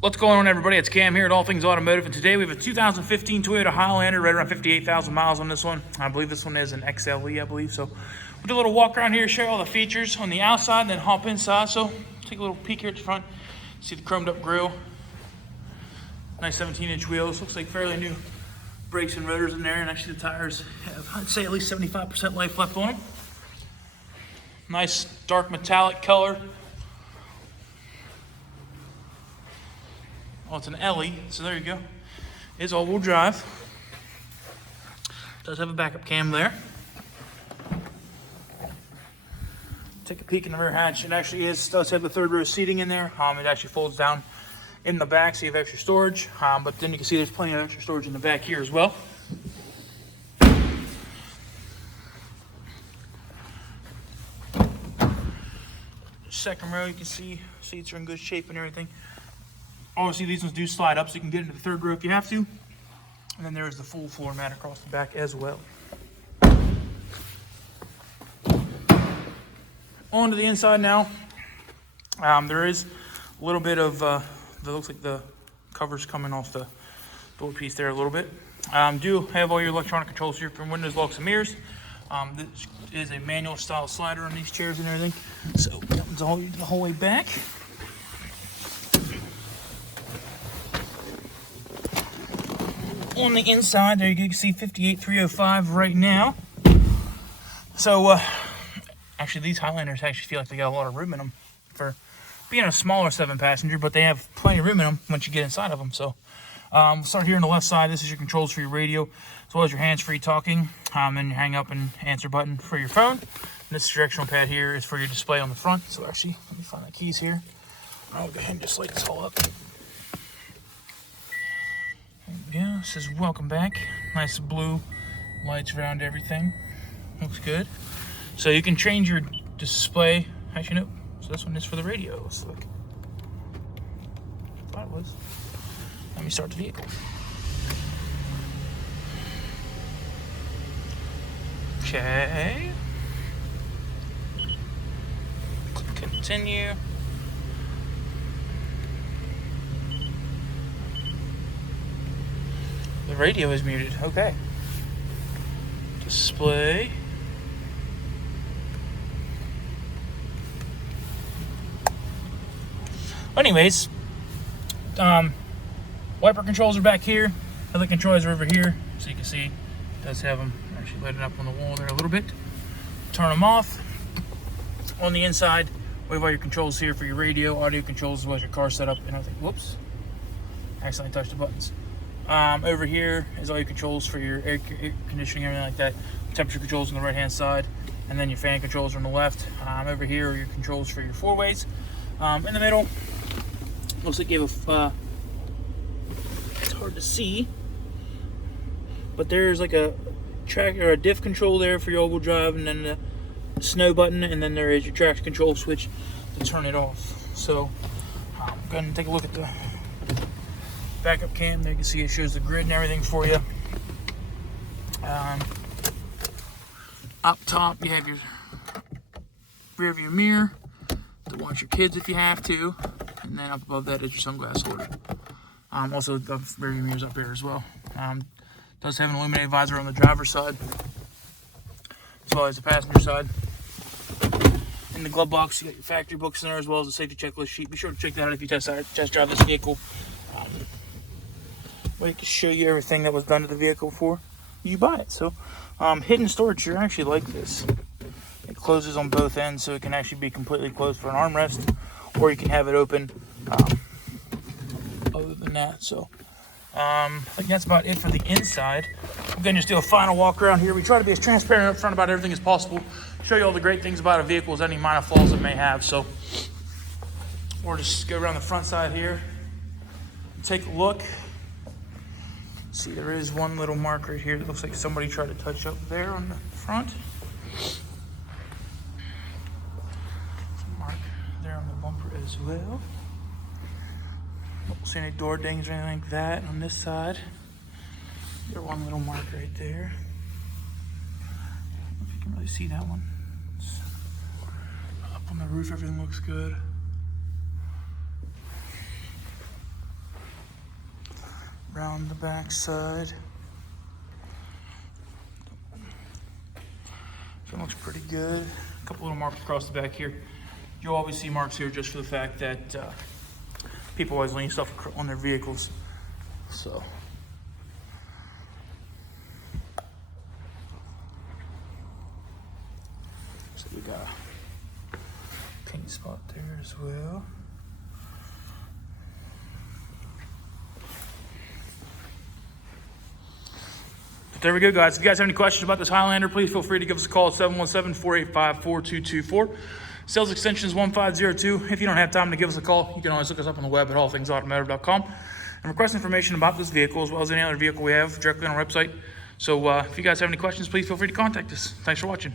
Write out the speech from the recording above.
What's going on, everybody? It's Cam here at All Things Automotive, and today we have a 2015 Toyota Highlander, right around 58,000 miles on this one. I believe this one is an XLE, I believe. So we'll do a little walk around here, show you all the features on the outside, and then hop inside. So take a little peek here at the front. See the chromed up grille. Nice 17-inch wheels. Looks like fairly new brakes and rotors in there, and actually the tires have, I'd say, at least 75% life left on them. Nice dark metallic color. Oh, it's an LE, so there you go. It's all-wheel drive. Does have a backup cam there. Take a peek in the rear hatch. It actually does have the third row seating in there. It actually folds down in the back, so you have extra storage. But then you can see there's plenty of extra storage in the back here as well. Second row, you can see seats are in good shape and everything. Obviously, these ones do slide up, so you can get into the third row if you have to. And then there is the full floor mat across the back as well. On to the inside now. There is a little bit of, looks like the covers coming off the door piece there a little bit. Do have all your electronic controls here from windows, locks, and mirrors. This is a manual style slider on these chairs and everything. So that one's all the whole way back. On the inside, there you can see 58,305 right now. So, actually, these Highlanders actually feel like they got a lot of room in them for being a smaller 7-passenger, but they have plenty of room in them once you get inside of them. So, we'll start here on the left side. This is your controls for your radio, as well as your hands-free talking, and your hang up and answer button for your phone. And this directional pad here is for your display on the front. So, actually, let me find the keys here. I'll go ahead and just light this all up. Yeah, it says welcome back. Nice blue lights around everything. Looks good. So you can change your display. Actually, no. So this one is for the radio. Let's look. I thought it was. Let me start the vehicle. Okay. Click continue. The radio is muted. Okay. Display. Anyways, wiper controls are back here. Other controls are over here. So you can see it does have them actually lighting up on the wall there a little bit. Turn them off. On the inside, we have all your controls here for your radio, audio controls, as well as your car setup and everything. Whoops. Accidentally touched the buttons. Over here is all your controls for your air conditioning, everything like that. Temperature controls on the right-hand side, and then your fan controls on the left. Over here are your controls for your four-ways. In the middle, looks like you have it's hard to see, but there's like a track or a diff control there for your all-wheel drive, and then the snow button, and then there is your traction control switch to turn it off. So, go ahead and take a look at the backup cam. There you can see it shows the grid and everything for you. Up top you have your rear view mirror to watch your kids if you have to, and then up above that is your sunglass holder. Also the rear view mirrors up here as well. Does have an illuminated visor on the driver's side as well as the passenger side. In the glove box you got your factory books in there, as well as a safety checklist sheet. Be sure to check that out if you test drive this vehicle. We can show you everything that was done to the vehicle before you buy it. So, hidden storage here actually like this. It closes on both ends, so it can actually be completely closed for an armrest, or you can have it open. Other than that, so I think that's about it for the inside. We're gonna just do a final walk around here. We try to be as transparent up front about everything as possible. Show you all the great things about a vehicle, as any minor flaws it may have. So, we'll just go around the front side here, take a look. See, there is one little mark right here that looks like somebody tried to touch up there on the front. Some mark there on the bumper as well. Don't see any door dings or anything like that on this side. There's one little mark right there. I don't know if you can really see that one. It's up on the roof, everything looks good. around the back side. So it looks pretty good. A couple little marks across the back here. You'll always see marks here just for the fact that people always lean stuff on their vehicles. So we got a paint spot there as well. But there we go, guys. If you guys have any questions about this Highlander, please feel free to give us a call at 717-485-4224. Sales extension is 1502. If you don't have time to give us a call, you can always look us up on the web at allthingsautomotive.com and request information about this vehicle as well as any other vehicle we have directly on our website. So if you guys have any questions, please feel free to contact us. Thanks for watching.